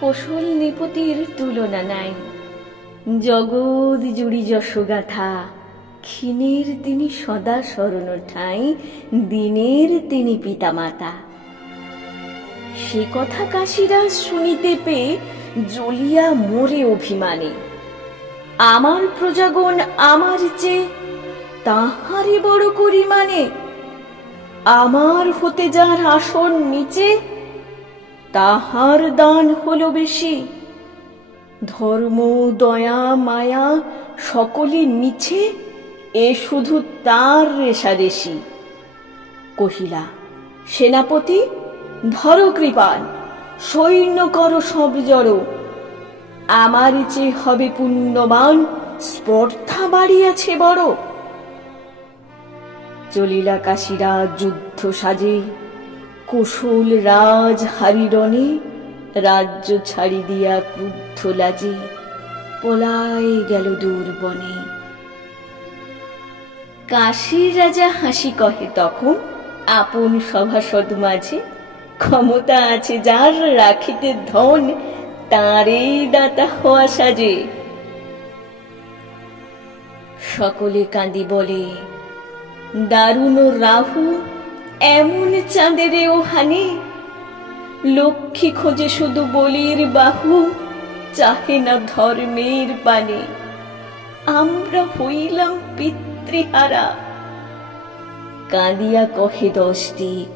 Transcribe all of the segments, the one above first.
কোশল নৃপতির তুলনা নাই, জগৎ জুড়ি যশোগাথা। ক্ষীণের তিনি সদা স্মরণ ঠাঁই, দিনের তিনি পিতামাতা। সে কথা কাশীরাজ শুনিতে পেয়ে জ্বলিয়া মরে অভিমানে। আমার প্রজাগণ আমার চেয়ে তাহারে বড় করি মানে, আমার হতে যার আসন নিচে তাহার দান হলো বেশি। ধর্ম দয়া মায়া সকলে নিচে, এ শুধু তার রেশারেশি। কহিলা, সেনাপতি ধর কৃপান, সৈন্য কর সব জড়। আমার চেয়ে হবে পুণ্যবান, স্পর্ধা বাড়িয়াছে বড়। চলিলা কাশীরাজ যুদ্ধ সাজে, কোশল রাজ হারিরণে। রাজ্য ছাড়ি দিয়া ক্রুদ্ধ লাজে, পলায় গেল দূর বনে। কাশীর রাজা হাসি কহে তখন আপন সভাসদ মাঝে, ক্ষমতা আছে যার রাখিতে ধন, তাঁরই দাতা হওয়া সাজে। সকলে কাঁদি বলে, দারুণ রাহু এমন চাঁদেরে ও হানে। লক্ষ্মী খোঁজে শুধু বলির বাহু, চাহে না ধর্মের পানে। আমরা হইলাম পিতৃহারা। কাঁদিয়া কহে দশ দিক,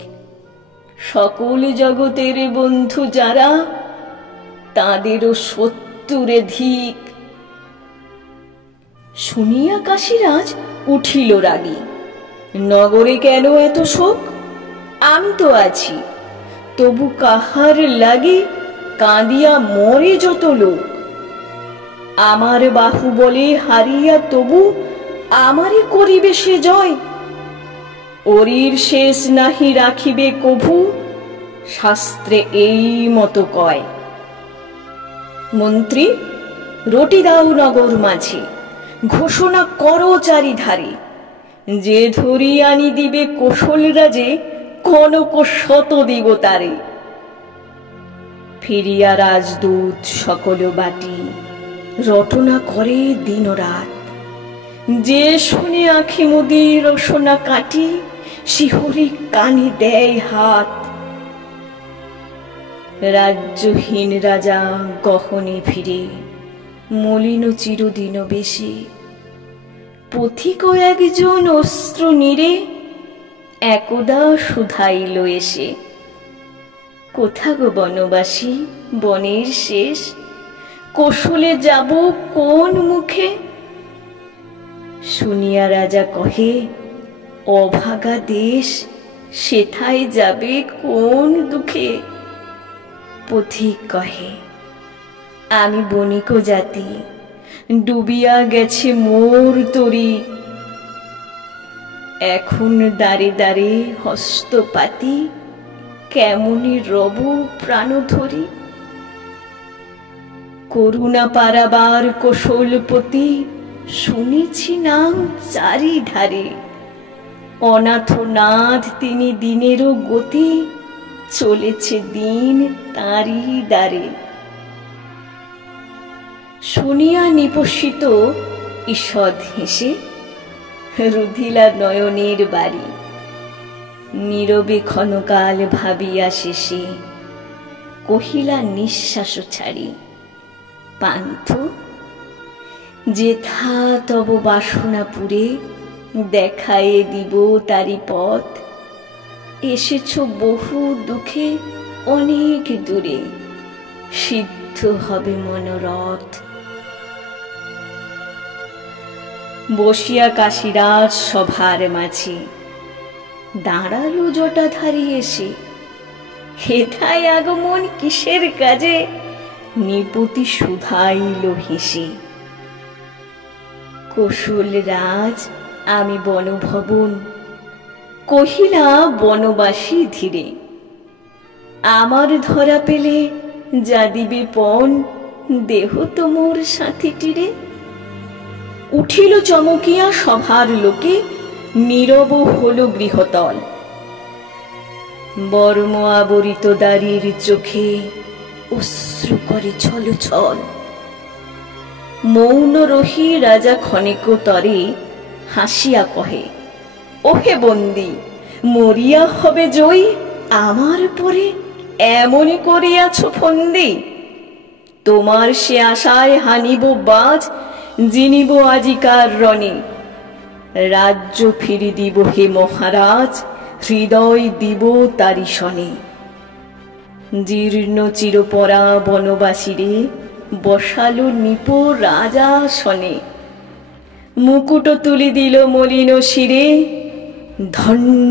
সকল জগতের বন্ধু যারা, তাদেরও শত্রুরে ধিক। শুনিয়া কাশীরাজ উঠিল রাগী, নগরে কেন এত শোক? আমি তো আছি, তবু কাহার লাগে কাঁদিয়া মরে যত লোক। আমার বাহু বলে হারিয়া তবু আমারে করিবে সে জয়। ওরির শেষ নাহি রাখিবে কভু, শাস্ত্রে এই মতো কয়। মন্ত্রী রটি দাও নগর মাঝে, ঘোষণা করো চারিধারে। যে ধরি আনি দিবে কোশল রাজে, কনক শত দিব তারে। ফিরিয়া রাজদূত সকল বাটি, রটনা করে দিন রাত। যে শুনে আঁখি মুদি রসনা কাটি, শিহরি কানে দেয় হাত। রাজ্যহীন রাজা গহনে ফিরে, মলিন চিরদিন বেশি। পথিক একজন অস্ত্র নিরে, একদা শুধাইল এসে। কোথা গো বনবাসী বনের শেষ, কোশলে যাব কোন মুখে? শুনিয়া রাজা কহে, অভাগা দেশ সেথায় যাবে কোন দুঃখে? পথিক কহে, আমি বণিক জাতি, ডুবিয়া গেছে মোর তরি। এখন দাঁড়ে দাঁড়ে হস্তপাতি, কেমনি রব প্রাণ ধরি। করুণা পারাবার কোশলপতি, শুনেছি নাম চারিধারে। অনাথনাথ তিনি দিনেরও গতি, চলেছে দিন তাঁরই দ্বারে। শুনিয়া নিপসিত ঈষৎ হেসে, রুধিলা নয়নের বাড়ি। নীরবে ক্ষণকাল ভাবিয়া শেষে, কহিলা নিঃশ্বাস ছাড়ি। পান্থ যেথা তব বাসনা পুরে, দেখায়ে দিব তারি পথ। এসেছ বহু দুঃখে অনেক দূরে, সিদ্ধ হবে মনোরথ। বসিয়া কাশীরাজ সভার মাঝে, দাঁড়ালো জটাধারী এসে। হেথায় আগমন কিসের কাজে, নৃপতি শুধাইল হেসে। কোশল রাজ আমি বনভবন, কহিলা বনবাসী ধীরে। আমার ধরা পেলে যা দিবে পণ, দেহ তোমর সাথীটিরে। উঠিল চমকিয়া সভার লোকে, নীরব হল গৃহতল। বর্ম আবরিত দাড়ির চোখে, অশ্রু করে ছল ছল। মৌন রহি রাজা ক্ষণিক তরে হাসিয়া কহে, ওহে বন্দি, মরিয়া হবে জয়ী, আমার পরে এমনই করিয়াছ ফন্দি। তোমার সে আশায় হানিব বাজ, জিনিব আজিকার রণে। রাজ্য ফিরি দিব হে মহারাজ, হৃদয় দিব তারি শনে। জীর্ণ চিরপরা বনবাসীরে বসালো নিপ রাজা শনে। মুকুট তুলি দিল মলিন শিরে, ধন্য